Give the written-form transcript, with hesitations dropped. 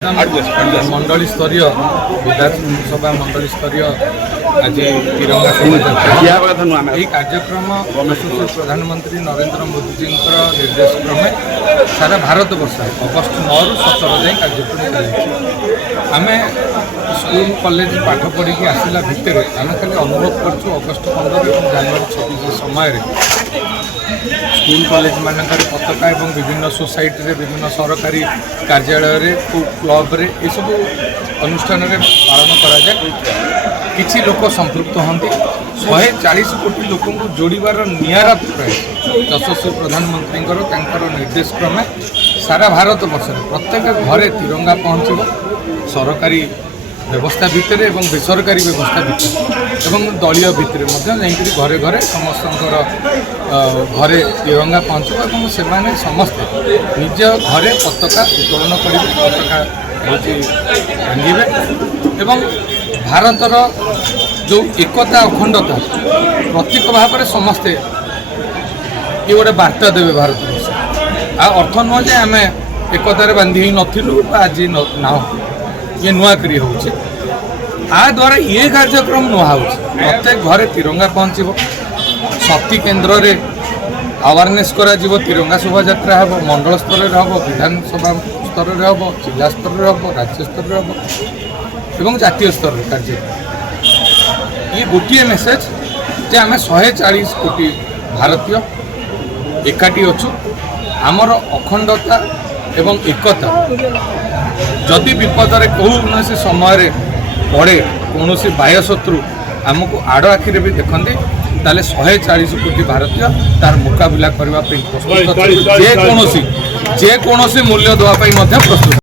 मंडली स्तरीय विधानसभा मंडली स्तरीय आज तिरंगा शोभायात्रा यही कार्यक्रम यशस्वी प्रधानमंत्री नरेंद्र मोदी जी निर्देश क्रमे सारा भारत वर्ष अगस्ट 9 रु 17 जाए कार्यक्रम आम स्कूल कॉलेज पाठ पढ़ी आसला भितर आम खाली अनुभव करूँ अगस्ट 15 और जनवरी 26 समय स्कूल कॉलेज मानक पताका और विभिन्न सोसाइटी विभिन्न सरकारी कार्यालय क्लब रे ये सब अनुष्ठान पालन करा किछि लोक संपृक्त होती 140 कोटी लोक जोड़ार निरा प्रयास यशस्वी प्रधानमंत्री निर्देश क्रमे सारा भारत वर्ष प्रत्येक घरे तिरंगा पहुँचब सरकारी व्यवस्था भितर एवं बेसरकारी व्यवस्था भितर एवं दलीय भितर घरे घरे समस्त घरे तिरंगा पहुँचब से समस्ते निज घरे पताका उत्तोलन करेंगे पताका भांगे एवं भारतर जो एकता अखंडता प्रतीक भाव में समस्ते ये गोटे वार्ता देवे भारत वर्ष आ अर्थ नुह जे आम एकतार बांधि नथिलु आज ना ये नुआकरी होचे आ द्वारा ये कार्यक्रम नुआ हो प्रत्येक घरे तिरंगा पहुँचब शक्ति केन्द्र रे अवेयरनेस करा जीवो तिरंगा शोभा यात्रा हम मंडल स्तर में हम विधानसभा स्तर में हम जिला स्तर में हम राज्य स्तर में हम एवं जातीय स्तर में कार्य ये गोटे मेसेज जे आम 140 कोटी भारतीय एकाठी अच्छु आमर अखंडता एवं एकता जदि विपद कौन समय पड़े कौन बाह्य शत्रु आमको आड़ आखिरे भी देखते ताले 140 कोटी भारतीय तार मुकाबला करने प्रस्तुत जे कौन मूल्य देवाई प्रस्तुत।